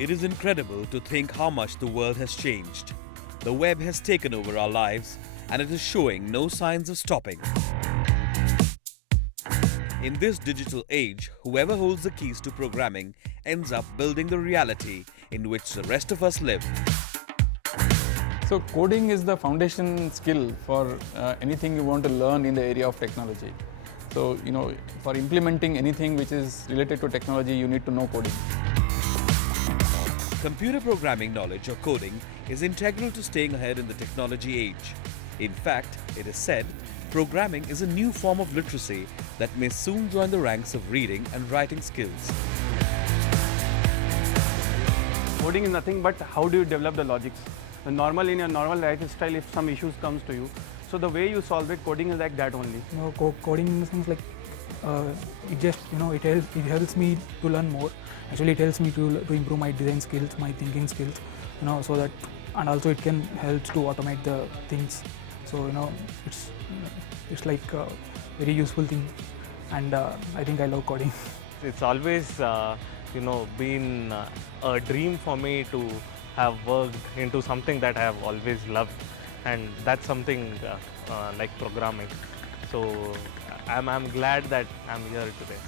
It is incredible to think how much the world has changed. The web has taken over our lives and it is showing no signs of stopping. In this digital age, whoever holds the keys to programming ends up building the reality in which the rest of us live. So coding is the foundation skill for anything you want to learn in the area of technology. So, for implementing anything which is related to technology, you need to know coding. Computer programming knowledge or coding is integral to staying ahead in the technology age. In fact, it is said, programming is a new form of literacy that may soon join the ranks of reading and writing skills. Coding is nothing but how do you develop the logics. In your normal lifestyle, if some issues comes to you, so the way you solve it, coding is like that only. Coding seems like it helps me to learn more. Actually, it helps me to improve my design skills, my thinking skills, so that, and also it can help to automate the things. So it's like a very useful thing, and I think I love coding. It's always been a dream for me to have worked into something that I have always loved, and that's something like programming. So I'm glad that I'm here today.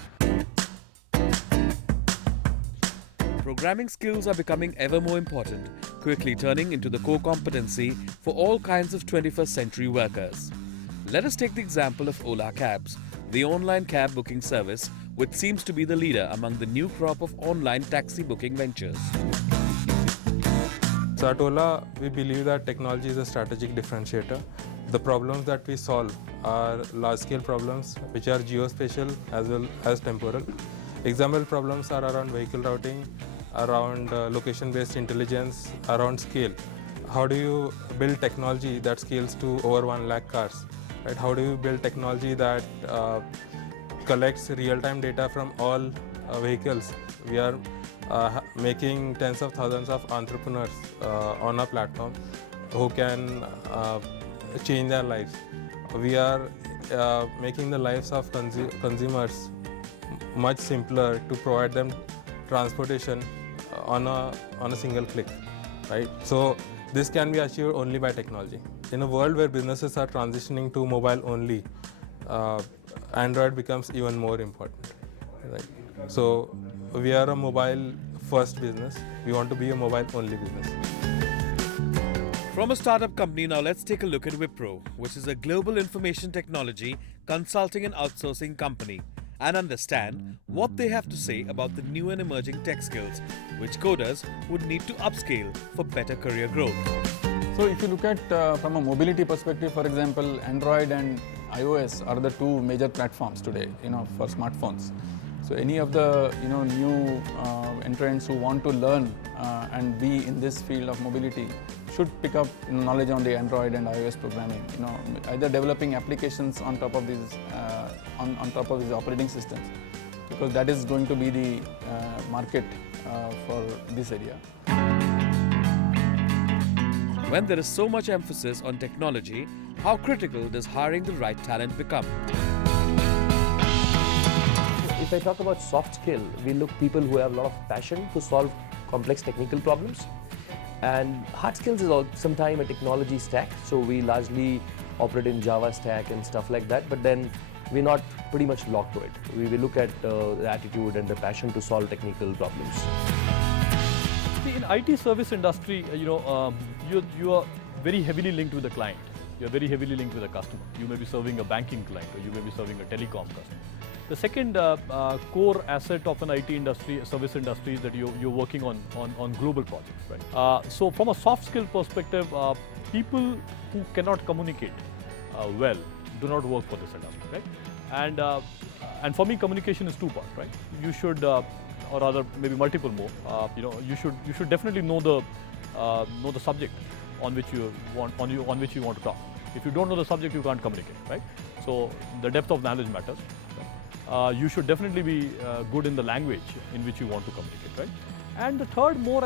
Programming skills are becoming ever more important, quickly turning into the core competency for all kinds of 21st century workers. Let us take the example of Ola Cabs, the online cab booking service which seems to be the leader among the new crop of online taxi booking ventures. So at Ola, we believe that technology is a strategic differentiator. The problems that we solve are large-scale problems which are geospatial as well as temporal. Example problems are around vehicle routing, around location-based intelligence, around scale. How do you build technology that scales to over 1 lakh cars? Right? How do you build technology that collects real-time data from all vehicles? We are making tens of thousands of entrepreneurs on our platform who can change their lives. We are making the lives of consumers much simpler to provide them transportation on a single click, right? So this can be achieved only by technology. In a world where businesses are transitioning to mobile only, Android becomes even more important, right? So we are a mobile first business. We want to be a mobile only business. From a startup company, now let's take a look at Wipro, which is a global information technology consulting and outsourcing company, and understand what they have to say about the new and emerging tech skills which coders would need to upscale for better career growth. So if you look at from a mobility perspective, for example, Android and iOS are the two major platforms today, for smartphones. So any of the new entrants who want to learn and be in this field of mobility should pick up knowledge on the Android and iOS programming. Either developing applications on top of these operating systems, because that is going to be the market for this area. When there is so much emphasis on technology, how critical does hiring the right talent become? If I talk about soft skill, we look people who have a lot of passion to solve complex technical problems. And hard skills is sometimes a technology stack, so we largely operate in Java stack and stuff like that, but then we're not pretty much locked to it. We look at the attitude and the passion to solve technical problems. See, in IT service industry, you are very heavily linked with the client. You're very heavily linked with the customer. You may be serving a banking client or you may be serving a telecom customer. The second core asset of an IT industry, service industry, is that you're working on global projects, right? So from a soft skill perspective, people who cannot communicate well do not work for this industry, right? And for me, communication is two parts, right? You should or rather maybe multiple more, you should definitely know the subject on which you want to talk. If you don't know the subject, you can't communicate, right? So the depth of knowledge matters. You should definitely be good in the language in which you want to communicate, right? And the third more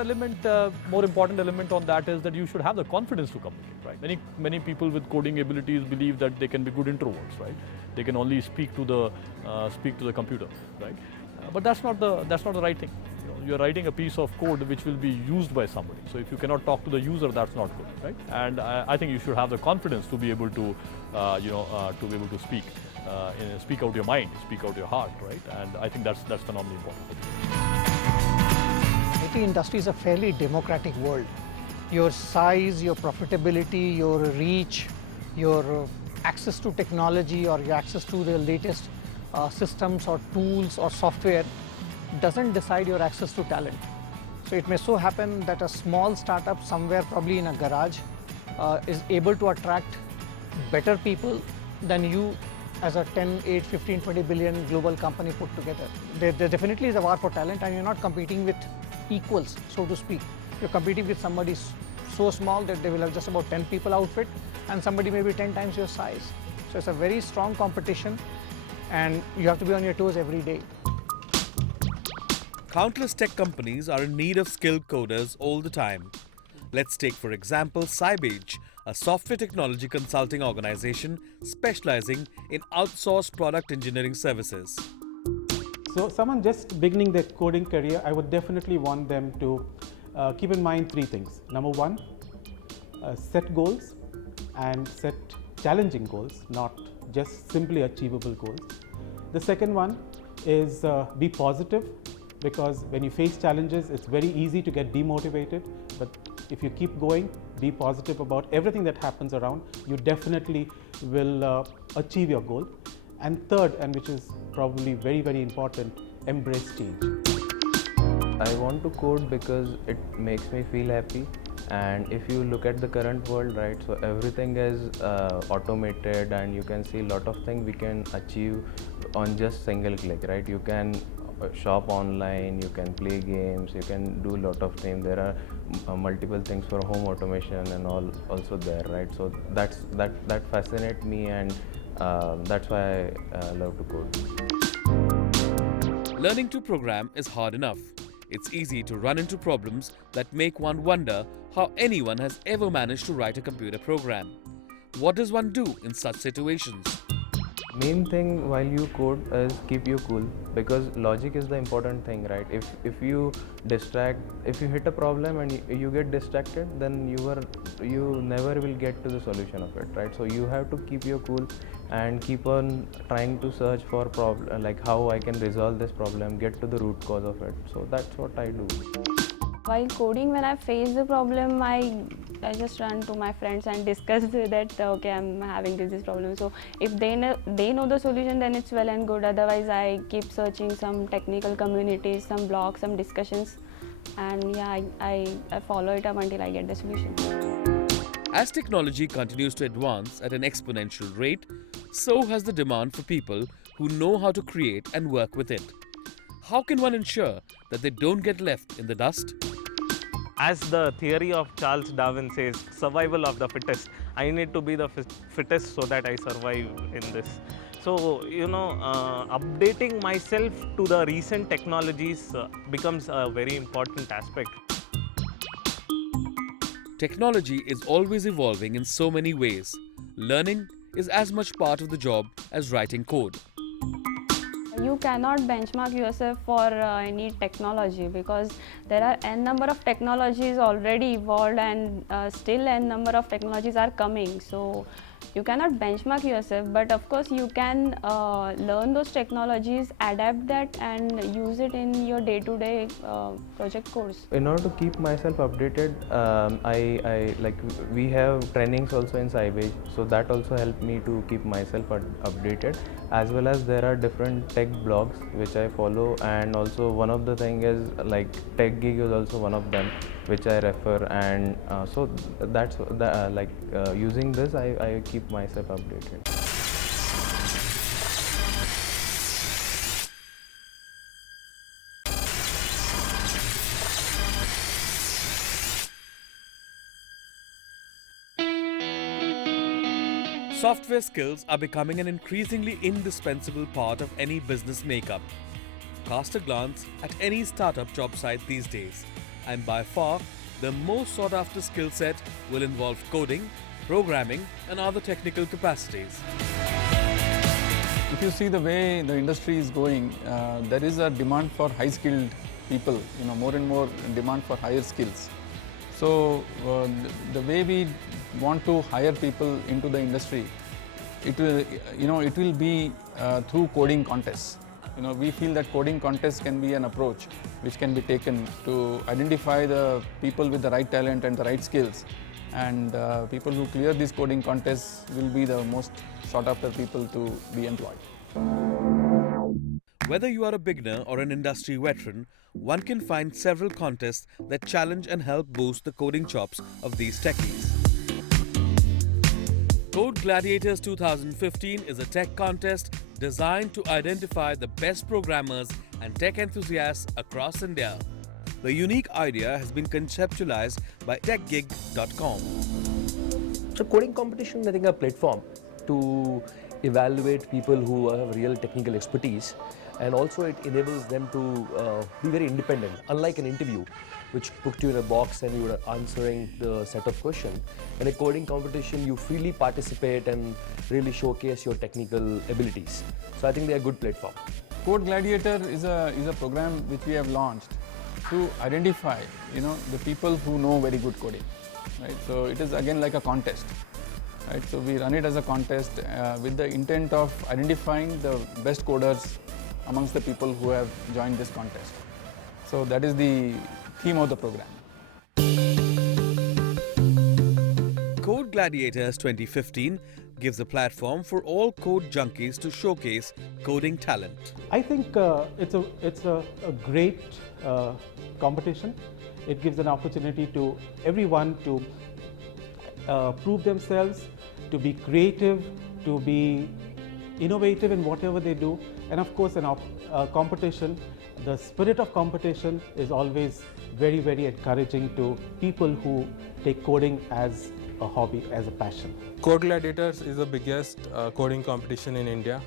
important element on that is that you should have the confidence to communicate, right? Many people with coding abilities believe that they can be good introverts, right? They can only speak to the computer, right? But that's not the right thing. You're writing a piece of code which will be used by somebody. So if you cannot talk to the user, that's not good, right? And I think you should have the confidence to be able to, speak out your mind, speak out your heart, right? And I think that's phenomenally important. IT industry is a fairly democratic world. Your size, your profitability, your reach, your access to technology or your access to the latest systems or tools or software doesn't decide your access to talent. So it may so happen that a small startup somewhere probably in a garage is able to attract better people than you as a 10, 8, 15, 20 billion global company put together. There definitely is a war for talent, and you're not competing with equals, so to speak. You're competing with somebody so small that they will have just about 10 people outfit, and somebody maybe 10 times your size. So it's a very strong competition, and you have to be on your toes every day. Countless tech companies are in need of skilled coders all the time. Let's take, for example, Sybase, a software technology consulting organization specializing in outsourced product engineering services. So someone just beginning their coding career, I would definitely want them to keep in mind three things. Number one, set goals and set challenging goals, not just simply achievable goals. The second one is be positive, because when you face challenges, it's very easy to get demotivated. But if you keep going, be positive about everything that happens around, you definitely will achieve your goal. And third, and which is probably very, very important, embrace change. I want to code because it makes me feel happy. And if you look at the current world, right, so everything is automated, and you can see a lot of things we can achieve on just single click, right? You can shop online, you can play games, you can do a lot of things. There are multiple things for home automation and all also there, right? So that fascinates me, and that's why I love to code. Learning to program is hard enough. It's easy to run into problems that make one wonder how anyone has ever managed to write a computer program. What does one do in such situations? Main thing while you code is keep you cool, because logic is the important thing, right? If you hit a problem and you get distracted, then you never will get to the solution of it, right? So you have to keep you cool and keep on trying to search for problem, like how I can resolve this problem, get to the root cause of it. So that's what I do. While coding, when I face the problem, I just run to my friends and discuss that okay, I'm having this problem. So if they know the solution, then it's well and good. Otherwise, I keep searching some technical communities, some blogs, some discussions, and yeah, I follow it up until I get the solution. As technology continues to advance at an exponential rate, so has the demand for people who know how to create and work with it. How can one ensure that they don't get left in the dust? As the theory of Charles Darwin says, survival of the fittest. I need to be the fittest so that I survive in this. So, updating myself to the recent technologies becomes a very important aspect. Technology is always evolving in so many ways. Learning is as much part of the job as writing code. You cannot benchmark yourself for any technology, because there are n number of technologies already evolved, and still n number of technologies are coming. So you cannot benchmark yourself, but of course you can learn those technologies, adapt that, and use it in your day-to-day project course. In order to keep myself updated, we have trainings also in Sybase, so that also helped me to keep myself updated. As well as there are different tech blogs which I follow, and also one of the thing is like TechGig is also one of them which I refer, and so that's using this I keep myself updated. Software skills are becoming an increasingly indispensable part of any business makeup. Cast a glance at any startup job site these days, and by far, the most sought after skill set will involve coding, programming, and other technical capacities. If you see the way the industry is going, there is a demand for high-skilled people. More and more demand for higher skills. So the way we want to hire people into the industry, it will be through coding contests. We feel that coding contests can be an approach which can be taken to identify the people with the right talent and the right skills, and people who clear these coding contests will be the most sought after people to be employed. Whether you are a beginner or an industry veteran, one can find several contests that challenge and help boost the coding chops of these techies. Code Gladiators 2015 is a tech contest designed to identify the best programmers and tech enthusiasts across India. The unique idea has been conceptualized by TechGig.com. So coding competition, I think, a platform to evaluate people who have real technical expertise, and also it enables them to be very independent, unlike an interview which put you in a box and you are answering the set of questions. In a coding competition, you freely participate and really showcase your technical abilities. So I think they're a good platform. Code Gladiator is a program which we have launched to identify the people who know very good coding. Right? So it is again like a contest. Right? So we run it as a contest with the intent of identifying the best coders amongst the people who have joined this contest. So that is the theme of the program. Code Gladiators 2015 gives a platform for all code junkies to showcase coding talent. I think it's a great competition. It gives an opportunity to everyone to prove themselves, to be creative, to be innovative in whatever they do. And of course, in a competition, the spirit of competition is always very, very encouraging to people who take coding as a hobby, as a passion. Code Gladiators is the biggest coding competition in India.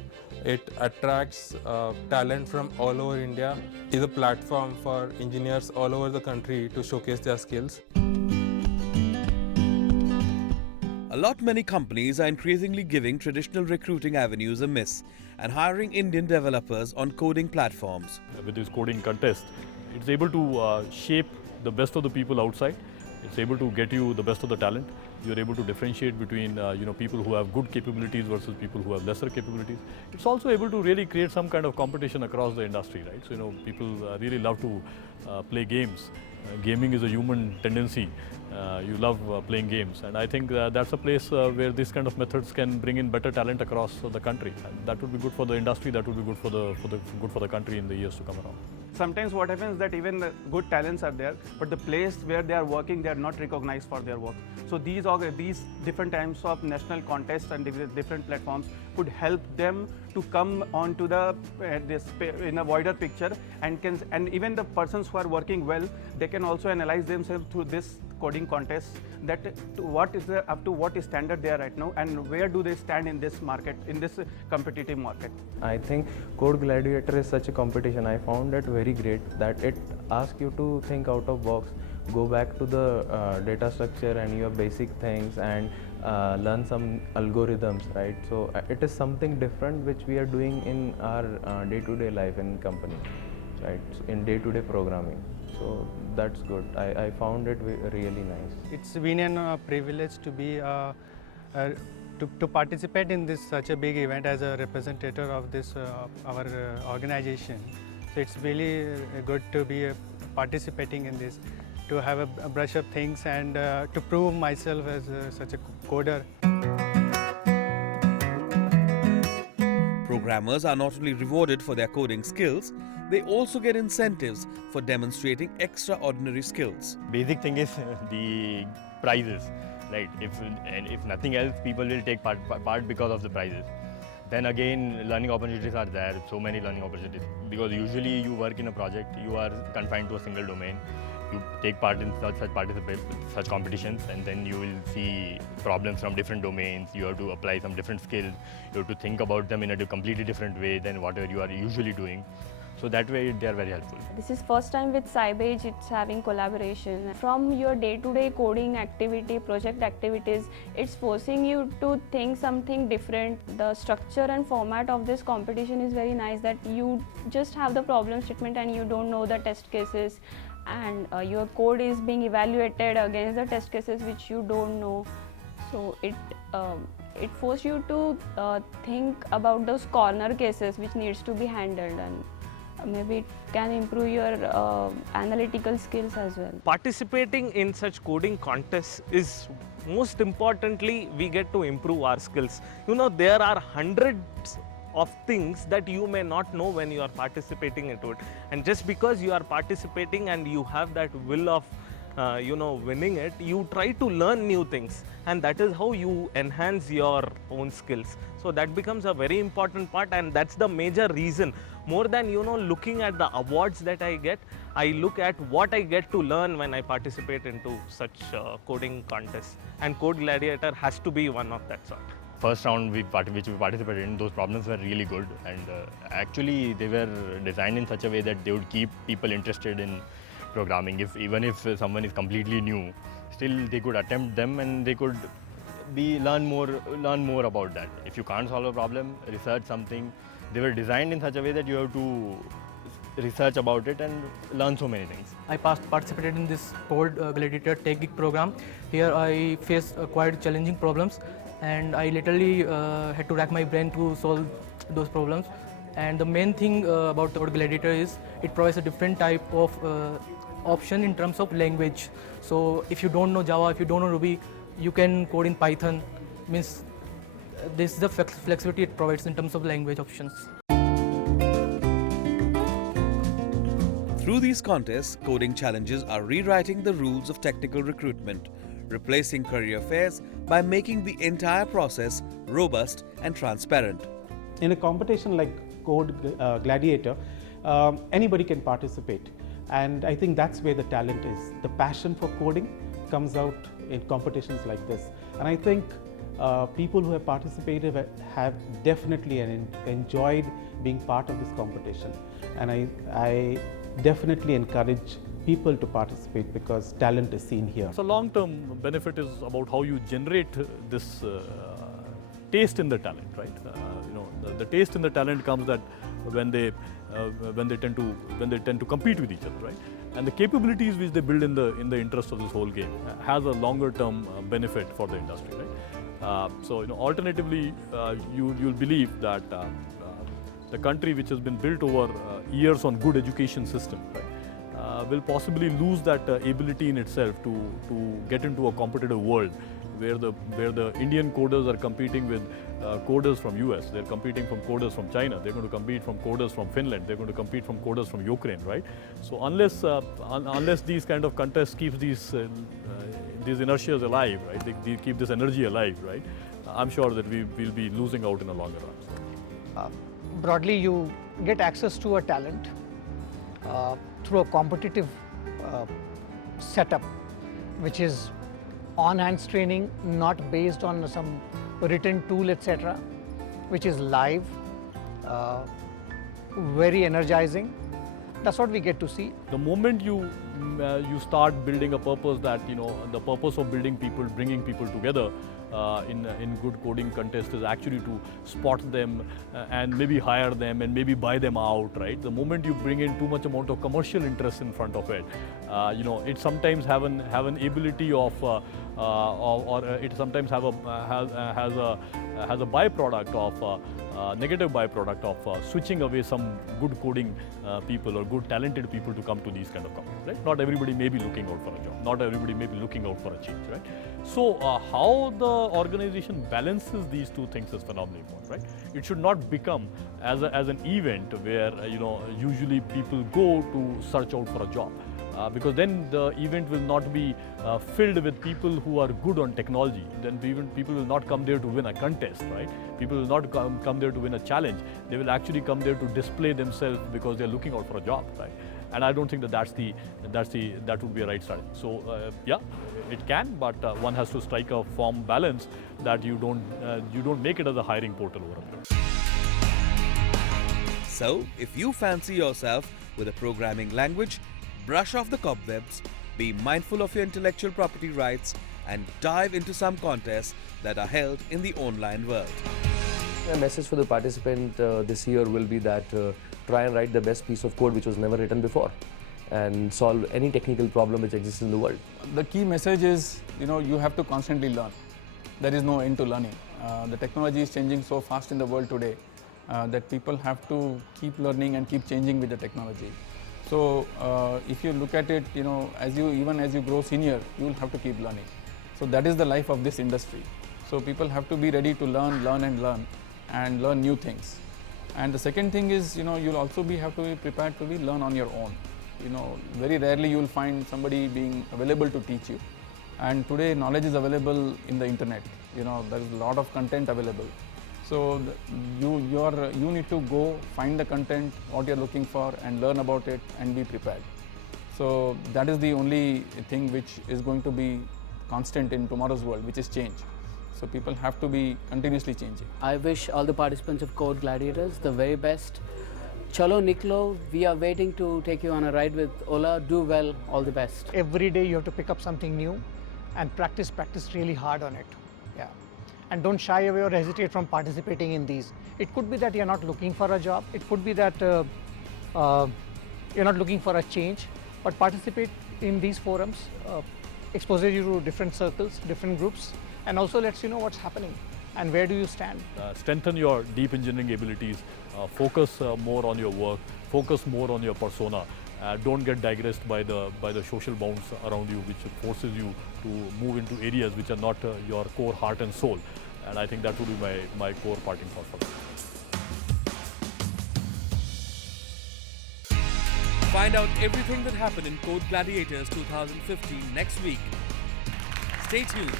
It attracts talent from all over India. It is a platform for engineers all over the country to showcase their skills. A lot many companies are increasingly giving traditional recruiting avenues a miss and hiring Indian developers on coding platforms. With this coding contest, it's able to shape the best of the people outside. It's able to get you the best of the talent. You're able to differentiate between people who have good capabilities versus people who have lesser capabilities. It's also able to really create some kind of competition across the industry, right? So people really love to play games. Gaming is a human tendency. You love playing games, and I think that's a place where these kind of methods can bring in better talent across the country. And that would be good for the industry. That would be good for the country in the years to come around. Sometimes what happens is that even the good talents are there, but the place where they are working, they are not recognized for their work. So these different types of national contests and different platforms could help them to come onto the in a wider picture, and even the persons who are working well, they can also analyze themselves through this coding contest, that up to what standard they are right now, and where do they stand in this market, in this competitive market. I think Code Gladiator is such a competition. I found it very great that it asks you to think out of box, go back to the data structure and your basic things, and learn some algorithms, right? So it is something different which we are doing in our day-to-day life in company, right? So in day-to-day programming. So that's good. I found it really nice. It's been a privilege to be to participate in this such a big event as a representative of this our organization. So it's really good to be participating in this, to have a brush of things and to prove myself as such a coder. Programmers are not only rewarded for their coding skills, they also get incentives for demonstrating extraordinary skills. Basic thing is the prizes, right? If nothing else, people will take part because of the prizes. Then again, learning opportunities are there, so many learning opportunities. Because usually you work in a project, you are confined to a single domain, You take part in such competitions, and then you will see problems from different domains. You have to apply some different skills. You have to think about them in a completely different way than whatever you are usually doing. So that way they are very helpful. This is first time with Sybase it's having collaboration. From your day-to-day coding activity, project activities, it's forcing you to think something different. The structure and format of this competition is very nice, that you just have the problem statement and you don't know the test cases, and your code is being evaluated against the test cases which you don't know. So it forces you to think about those corner cases which needs to be handled, and maybe it can improve your analytical skills as well. Participating in such coding contests is most importantly we get to improve our skills. You know, there are hundreds of things that you may not know when you are participating into it, and just because you are participating and you have that will of winning it, you try to learn new things, and that is how you enhance your own skills. So that becomes a very important part, and that's the major reason. More than looking at the awards that I get, I look at what I get to learn when I participate into such coding contests, and Code Gladiator has to be one of that sort. First round which we participated in, those problems were really good, and actually they were designed in such a way that they would keep people interested in programming. Even if someone is completely new, still they could attempt them and they could learn more about that. If you can't solve a problem, research something. They were designed in such a way that you have to research about it and learn so many things. I participated in this Code Gladiator TechGig program. Here I faced quite challenging problems, and I literally had to rack my brain to solve those problems. And the main thing about Code Gladiator is it provides a different type of option in terms of language. So if you don't know Java, if you don't know Ruby, you can code in Python. Means this is the flexibility it provides in terms of language options. Through these contests, coding challenges are rewriting the rules of technical recruitment, replacing career fairs by making the entire process robust and transparent. In a competition like Code Gladiator, anybody can participate, and I think that's where the talent is. The passion for coding comes out in competitions like this, and I think people who have participated have definitely enjoyed being part of this competition, and I definitely encourage people to participate because talent is seen here. So long-term benefit is about how you generate this taste in the talent, right? The taste in the talent comes that when they tend to compete with each other, right? And the capabilities which they build in the interest of this whole game has a longer-term benefit for the industry, right? So alternatively, you'll believe that the country which has been built over years on good education system, right, will possibly lose that ability in itself to get into a competitive world where the Indian coders are competing with coders from US, they're competing from coders from China, they're going to compete from coders from Finland, they're going to compete from coders from Ukraine, right? So unless these kind of contests keeps these inertias alive, right? They keep this energy alive, right? I'm sure that we will be losing out in the longer run. Broadly, you get access to a talent through a competitive setup, which is on-hands training, not based on some written tool, etc., which is live, very energizing. That's what we get to see. The moment you start building a purpose that, the purpose of bringing people together in good coding contest is actually to spot them and maybe hire them and maybe buy them out, right? The moment you bring in too much amount of commercial interest in front of it, it sometimes have an ability of or it sometimes has a byproduct of negative byproduct of switching away some good coding people or good talented people to come to these kind of companies, right? Not everybody may be looking out for a job. Not everybody may be looking out for a change, right? So how the organization balances these two things is phenomenally important, right? It should not become as an event where usually people go to search out for a job. Because then the event will not be filled with people who are good on technology. Then people will not come there to win a contest, right? People will not come there to win a challenge. They will actually come there to display themselves because they're looking out for a job, right? and I don't think that would be a right strategy. So yeah, it can, but one has to strike a firm balance that you don't make it as a hiring portal over here. So, if you fancy yourself with a programming language, brush off the cobwebs, be mindful of your intellectual property rights, and dive into some contests that are held in the online world. A message for the participant this year will be that try and write the best piece of code which was never written before and solve any technical problem which exists in the world. The key message is, you have to constantly learn. There is no end to learning. The technology is changing so fast in the world today that people have to keep learning and keep changing with the technology. So if you look at it, even as you grow senior, you will have to keep learning. So that is the life of this industry. So people have to be ready to learn and learn new things. And the second thing is, you'll also have to be prepared to learn on your own. Very rarely you will find somebody being available to teach you. And today knowledge is available in the internet. There is a lot of content available. So you need to go find the content, what you're looking for, and learn about it and be prepared. So that is the only thing which is going to be constant in tomorrow's world, which is change. So people have to be continuously changing. I wish all the participants of Code Gladiators the very best. Chalo Niklo, we are waiting to take you on a ride with Ola. Do well, all the best. Every day you have to pick up something new and practice really hard on it. Yeah. And don't shy away or hesitate from participating in these. It could be that you're not looking for a job. It could be that you're not looking for a change, but participate in these forums, exposes you to different circles, different groups, and also lets you know what's happening and where do you stand. Strengthen your deep engineering abilities, focus more on your work, focus more on your persona. Don't get digressed by the social bounds around you, which forces you to move into areas which are not your core heart and soul. And I think that would be my core parting thought for that. Find out everything that happened in Code Gladiators 2015 next week. Stay tuned.